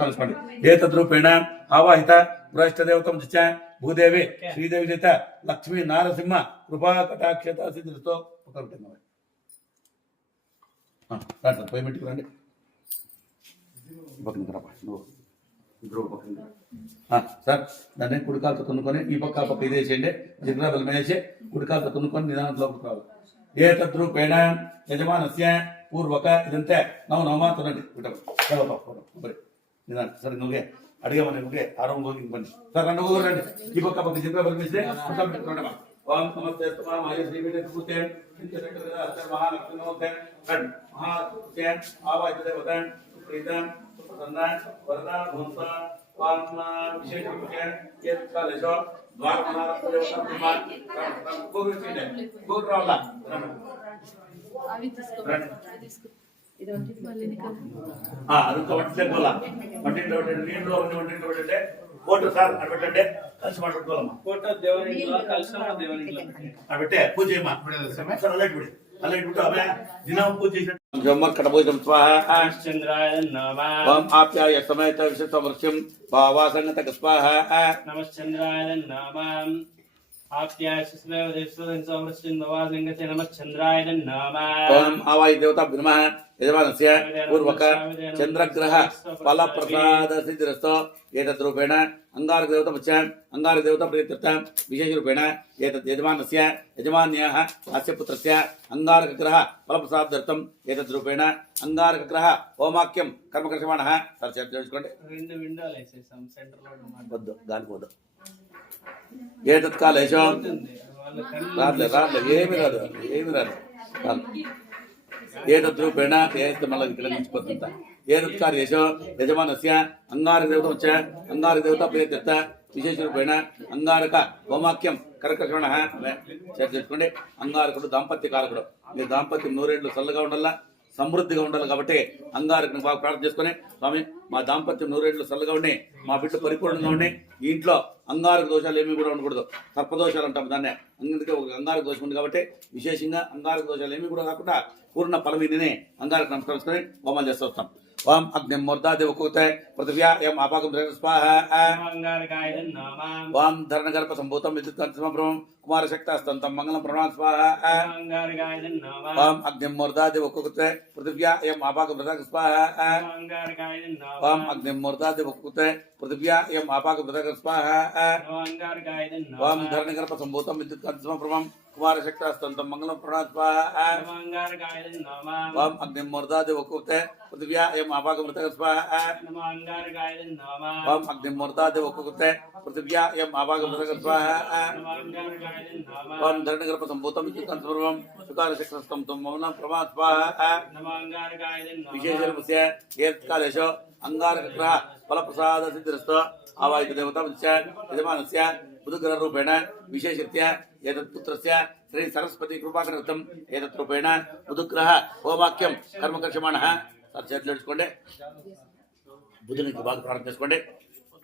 నమస్కరించుకోండి. ఏ తద్రూపేణ ఆవాహిత గృహస్థదేవతం దిశ భూదేవి శ్రీదేవి చేత లక్ష్మీ నారసింహ కృపా కటాక్షత సిద్ధితో పోయి పెట్టుకు రండి. సార్ దాన్ని కుడికాలతో తున్నుకొని ఈ పక్క పక్క ఇదేసేయండి. జిగ్రాబల్ వేసి కుడికాలతో తున్నుకొని నిదానంలో రావాలి. ఏ తద్రూపేణ యజమానస్య పూర్వక ఇదంతే నవమా తునండి నిదానం. సరే నువ్వే అడిగామని నువ్వే ఆరోగ్యం పోగి పండి సార్ రెండు రండి. ఈ పక్క పక్క జిగ్రాబల్ వేస్తే ఓం నమస్తే శ్రీపూతే మహాలక్ష్మి ఆవాహిత దేవత ప్రీతం వరద విశేష ఫోటో సార్ అది పెట్టండి. కలిసి మాట్లాడుకోవాలమ్మా. ఫోటో దేవుని పెట్టే పూజ ఆప్యాయ సమేత విశేషం భావాసంగత స్వాహ నమశ్చంద్రాయ నమః ఆప్యాయ నమశ్చంద్రాయ నమః ఓం ఆవాయ దేవతా నమః యజమానస్య పూర్వక చంద్రగ్రహ ఫల ప్రసాద సిద్ధిరస్తో ఏతద్రూపేణ అంగారక దేవత ముఖ్య అంగారక దేవత ప్రియతృప్త విశేష రూపేణ ఏతద్ యజమానస్య యజమాన్యాః అస్య పుత్రస్య అంగారక గ్రహ ఫల ప్రసాదార్థం ఏతద్రూపేణ అంగారక గ్రహ హోమాక్యం కర్మకర్షమాణః. సార్ చేసుకోండి. రెండు విండోలు వేసేసాం సెంటర్ లో వద్దు గాలి పోదు. ఏతత్ కాలేశో రాదు ఏమి రాదు ఏతద్రూపేణ మళ్ళీ ఇక్కడ నిలిచిపోతుంట. ఏతత్ కార్యేశో యజమానస్య అంగారక దేవత వచ్చ అంగారక దేవత ప్రియతృప్త విశేష రూపేణ అంగారక హోమాక్యం కర్కర్షణ చేసుకోండి. అంగారకుడు దాంపత్య కారకుడు. మీ దాంపత్యం నూరేళ్లు చల్లగా ఉండాలా సమృద్ధిగా ఉండాలి. కాబట్టి అంగారకుని బాగా ప్రార్థన చేసుకుని స్వామి మా దాంపత్యం నూరేళ్లు చల్లగా ఉండి మా బిడ్డ పరిపూర్ణంగా ఉండి ఈ ఇంట్లో అంగారక దోషాలు ఏమీ కూడా ఉండకూడదు. సర్పదోషాలు అంటాం దాన్నే. అందుకే ఒక అంగారక దోషం ఉంది కాబట్టి విశేషంగా అంగారక దోషాలు ఏమీ కూడా కాకుండా పూర్ణ ఫలమీని అంగారక నమస్కరించుకొని హోమాలు చేస్తూ వస్తాం. ఓం అగ్నిం మూర్ధాదివకూతే పృథివ్యా యం ఆపాకం స్వాహ ఓం ధరణగర్భ సంభూతం విద్యుత్కాంతిమప్రమం కుమారశక్తాస్తంతం మంగళం ప్రణాం స్వాహ ఓం అగ్నిం మూర్ధాదివకూతే పృథివ్యా యం ఆపాకం స్వాహ ఓం అగ్నిం మూర్ధాదివకూతే పృథివ్యా యం ఆపాకం స్వాహ ఓం ధరణగర్భ సంభూతం విద్యుత్కాంతిమప్రమం కుమారశక్తాస్తంతం మంగళం ప్రణాం స్వాహ ఓం అగ్నిం మూర్ధాదివకూతే పృథివ్యా యం ఆపాకం స్వాహ ఓం అగ్నిం మూర్ధాదివకూతే పృథివ్యా యం ఆపాకం స్వాహ ఓం ధరణగర్భ సంభూతం విద్యుత్కాంతిమప్రమం కుమారశక్తాస్తంతం మంగళం ప్రణాం స్వాహ విశేష రూపస్య ఏతత్కాలేశో అంగారక గ్రహ ఫల ప్రసాద సిద్ధిరస్తో ఆవాహిత దేవత యజమానస్య బుధగ్రహ రూపేణ విశేషత్య ఏతత్పుత్రస్య శ్రీ సరస్వతి కృపాకరత్వం ఏతత్రూపేణ బుధగ్రహ హోమాక్యం కర్మకర్షమాణః. చేతులు నడుచుకోండి. బుధునికి బాగా ప్రార్థన చేసుకోండి.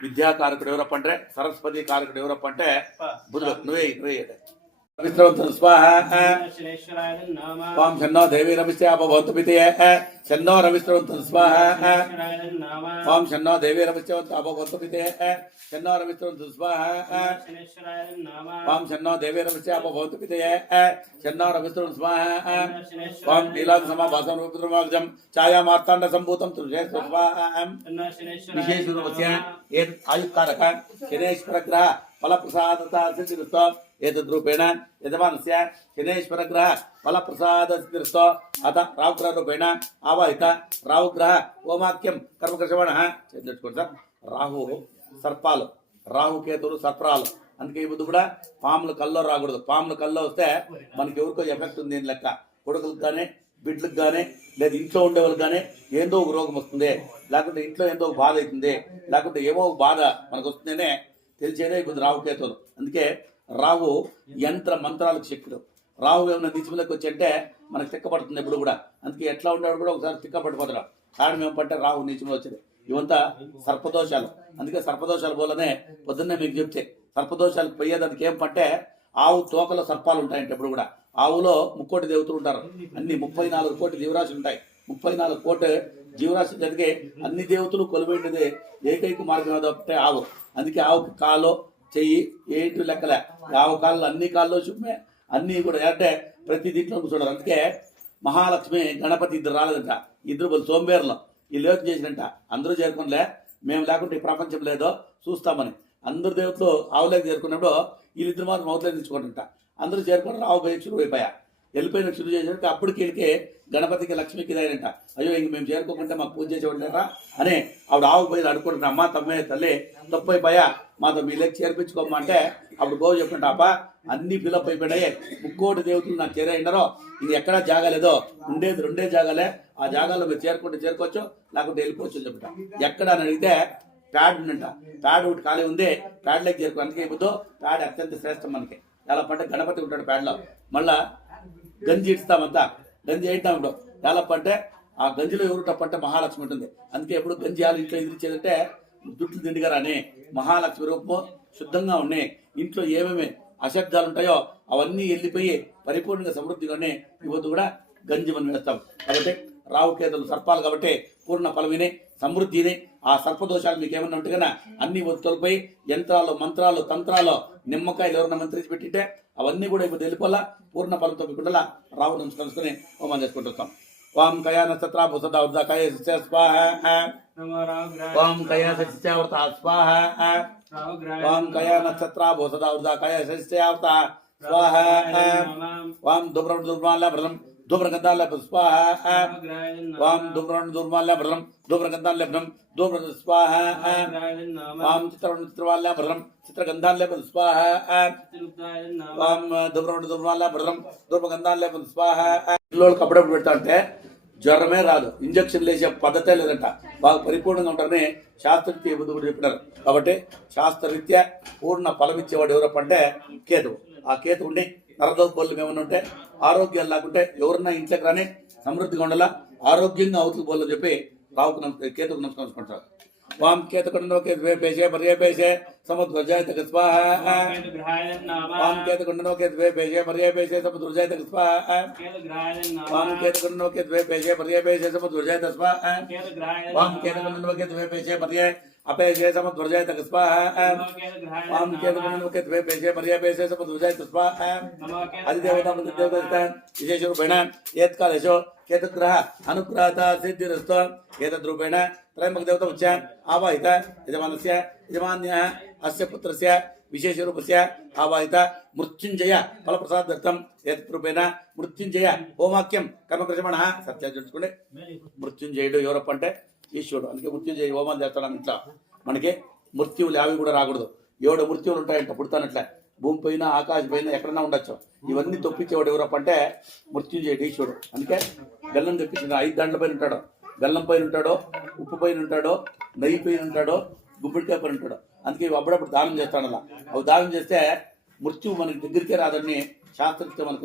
విద్యాకారకుడు ఎవరప్ప అంటే సరస్వతి కారకుడు ఎవరప్ప అంటే బుధుడు. నువ్వే రవిస్రవంతం స్వాహ ఓం షన్నో దేవీ రవిశ్యాపభవంతు పితయే షన్నో రవిస్రవంతం స్వాహ ఓం షన్నో దేవీ రవిశ్యాపభవంతు పితయే షన్నో రవిస్రవంతం స్వాహ ఓం షన్నో దేవీ రవిశ్యాపభవంతు పితయే షన్నో రవిస్రవంతం స్వాహ ఓం నీలాంత సమాభాసం రూపద్రమార్జం ఛాయామార్తాండ సంభూతం తుషే స్వాహ విశేష రూపస్య ఏతత్ ఆయుక్కారక శనేశ్వర గ్రహ ఫల ప్రసాదత సిద్ధిరస్తో ఏతద్రూపేణ యజమానస్య శనేశ్వర గ్రహ ఫల ప్రసాద సిద్ధిరస్తో అత రావుగ్రహ రూపేణ ఆవాహిత రావుగ్రహ హోమాక్యం కర్మకర్షమాణః. చేతుకోండి సార్. రాహు సర్పాలు, రాహుకేతులు సర్పాలు. అందుకే ఈ బుద్ధి కూడా పాములు కల్లో రాకూడదు. పాములు కల్లో వస్తే మనకి ఎవరికో ఎఫెక్ట్ ఉంది దీని లెక్క. కొడుకులకు కానీ బిడ్డలకు కానీ లేదా ఇంట్లో ఉండే వాళ్ళకి కానీ ఏందో ఒక రోగం వస్తుంది, లేకుంటే ఇంట్లో ఏందో ఒక బాధ అవుతుంది, లేకుంటే ఏమో ఒక బాధ మనకు వస్తుందనే తెలిసేదే ఇప్పుడు రాహుకేతులు. అందుకే రాహు యంత్ర మంత్రాలకు శక్తులు. రాహు ఏమైనా నీచంలోకి వచ్చి అంటే మనకు తిక్కపడుతుంది ఎప్పుడు కూడా. అందుకే ఎట్లా ఉండేవాడు కూడా ఒకసారి తిక్కపడిపోతాడు. కారణం ఏమంటే రాహు నీచంలో వచ్చేది. ఇవంతా సర్పదోషాలు. అందుకే సర్పదోషాలు పోలనే పొద్దున్నే మీకు చెప్తే సర్పదోషాలకు పోయేదానికి ఏం పంటే ఆవు తోకలో సర్పాలు ఉంటాయంటే ఎప్పుడు కూడా. ఆవులో 30 కోటి దేవతలు ఉంటారు. అన్ని 34 కోటి జీవరాశులు ఉంటాయి. 34 కోట్ల జీవరాశి జరిగే అన్ని దేవతలు కొలువైనది ఏకైక మార్గం అదొకటే ఆవు. అందుకే ఆవుకి కాలో చెయ్యి ఏంటి లెక్కలే, ఆవు కాళ్ళు అన్ని కాళ్ళు చూపే అన్నీ కూడా అంటే ప్రతి దీంట్లో కూర్చోడరు. అందుకే మహాలక్ష్మి గణపతి ఇద్దరు రాలేదంట, ఇద్దరు వాళ్ళు సోంబేర్లో ఈ లేట్ చేసినంట. అందరూ చేరుకోలే, మేము లేకుంటే ఈ ప్రపంచం లేదో చూస్తామని అందరు దేవతలు ఆవులేక చేరుకున్నప్పుడు వీళ్ళిద్దరు మాత్రం అవుతలేదు తెచ్చుకుంటుంట. అందరూ చేరుకున్నారు, ఆవు పోయి చురువు అయిపోయా వెళ్ళిపోయిన చురు చేసినట్టు అప్పటికి వీళ్ళకి గణపతికి లక్ష్మికి ఇదైనంట. అయ్యో ఇంక మేము చేరుకోకుంటే మాకు పూజ చేసేవాళ్ళరా అని ఆవిడ ఆవు పోయి అడుకుంటున్నా, అమ్మ తమ్మే తల్లి తప్పైపోయా మాతో మీ లేక చేర్పించుకోమ్మా అంటే అప్పుడు గోవు చెప్పుకుంటా అప్ప అన్ని ఫిలప్ అయిపోయినాయి, 3 కోటి దేవతలు నాకు చేరైనారో ఇది ఎక్కడా జాగాలేదో ఉండేది 2 జాగాలే, ఆ జాగాలో మీరు చేరుకుంటే చేరుకోవచ్చు లేకుంటే వెళ్ళిపోవచ్చు అని చెప్తా. ఎక్కడ అని అడిగితే ప్యాడ్ ఉందంట, ప్యాడ్ ఒకటి ఖాళీ ఉంది, ప్యాడ్లోకి చేరుకో. అందుకే ఇప్పుడు ప్యాడ్ అత్యంత శ్రేష్టం మనకి. ఎలా అంటే గణపతి ఉంటాడు ప్యాడ్లో, మళ్ళా గంజి ఇస్తామంతా గంజి వేయిస్తాం. ఎలా అంటే ఆ గంజిలో ఎవరు తప్పంటే మహాలక్ష్మి ఉంటుంది. అందుకే ఎప్పుడు గంజి ఆలు ఇంట్లో ఎదిరించేదంటే జుట్లు దిండిగారు అని మహాలక్ష్మి రూపము శుద్ధంగా ఉన్నాయి. ఇంట్లో ఏమేమి అశబ్దాలు ఉంటాయో అవన్నీ వెళ్ళిపోయి పరిపూర్ణంగా సమృద్ధిగానే ఇవద్దు కూడా గంజి మనం వేస్తాం. కాబట్టి రావుకేతులు సర్పాలు కాబట్టి పూర్ణ ఫలమిని సమృద్ధిని ఆ సర్పదోషాలు మీకు ఏమన్నా ఉంటే కన్నా అన్ని తొలిపోయి యంత్రాలు మంత్రాలు తంత్రాలు నిమ్మకాయలు ఎవరన్నా మంత్రించి పెట్టింటే అవన్నీ కూడా ఇప్పుడు వెళ్ళిపోలా పూర్ణ ఫలంతో మీకుండలా రావు నుంచి కలుసుకుని హోమం చేసుకుంటాం. వాం కయా నక్షత్ర భూసదా వృద్ధ కయ స్వాహ, వాం కయా సత్యావృత స్వాహ, వాం కయా నక్షత్ర భూసదా వృద్ధ కయ సత్యావృత స్వాహ, వాం దుబ్రం దుర్మాల భ్రలం ధూమ్రగంధాల స్వాహ, వాం దుబ్రం దుర్మాల భ్రలం ధూమ్రగంధాల భ్రం ధూమ్ర స్వాహ, వాం చిత్రవాళ్ళ భ్రలం చిత్రగంధాల స్వాహ, వాం దుబ్రం దుర్మాల భ్రలం ధూమ్రగంధాల స్వాహ. పిల్లలు కప్పుడప్పుడు పెడతా అంటే జ్వరమే రాదు, ఇంజక్షన్ వేసే పద్ధతే లేదంట, బాగా పరిపూర్ణంగా ఉంటారని శాస్త్రరీత్యా బుద్ధి కూడా చెప్పినారు. కాబట్టి శాస్త్రరీత్యా పూర్ణ ఫలమిచ్చేవాడు ఎవరప్ప అంటే కేతువు. ఆ కేతు ఉండి నరదోపోళ్ళు ఏమన్నా ఉంటే ఆరోగ్యాలు లేకుంటే ఎవరన్నా ఇంట్లోకి రాని సమృద్ధిగా ఉండాలా, ఆరోగ్యంగా అవుతుంది పోలని చెప్పి రావుకు కేతుకు నమస్కరించుకుంటారు. వాం కేతుకొండలో కేతు వేపేసే పర్యాపేసే సముద్రజాయత స్వాహ, వాం కేతుకొండలో కేతు వేపేసే పర్యాపేసే సముద్రజాయత స్వాహ, వాం కేతుకొండలో కేతు వేపేసే పర్యాపేసే సముద్రజాయత స్వాహ, వాం కేతుకొండలో కేతు వేపేసే పర్యాయ అపేసే సముద్రజాయత స్వాహ, వాం కేతుకొండలో కేతు వేపేసే పర్యాపేసే సముద్రజాయత స్వాహ. అది దేవత దేవత విశేష రూపేణ ఏత్కాలేశో కేతుగ్రహ అనుగ్రహత సిద్ధిరస్తో ఏతద్రూపేణ త్రయంబక దేవత ఉచ్య ఆవాహిత యజమానస్య యజమాన్యః అస్య పుత్రస్య విశేష రూపస్య ఆవాహిత మృత్యుంజయ ఫలప్రసాదార్థం ఏతద్రూపేణ మృత్యుంజయ హోమాక్యం కర్మకృషమణ సత్య చూసుకోండి. మృత్యుంజయుడు ఎవరప్ప అంటే ఈశ్వరుడు. అందుకే మృత్యుంజయ హోమాలు చేస్తాడు. ఇంట్లో మనకి మృత్యువులు అవి కూడా రాకూడదు. 7 మృత్యువులు ఉంటాయంట పుడతానట్లే, భూమి పైన ఆకాశం పైన ఎక్కడన్నా ఉండొచ్చు. ఇవన్నీ తొప్పించేవాడు ఎవరప్ప అంటే మృత్యుంజయుడు ఈశ్వరుడు. అందుకే బెల్లం తెప్పించిన 5 దాంట్ల పైన ఉంటాడు, బెల్లం పైన ఉంటాడో, ఉప్పు పైన ఉంటాడో, నెయ్యి పైన ఉంటాడో, గుమ్మడికాయ పైన ఉంటాడో. అందుకే ఇవి అప్పుడప్పుడు దానం చేస్తాడు. అలా అవి దానం చేస్తే మృత్యువు మనకి దగ్గరికే రాదని శాస్త్రరీత్యా మనకు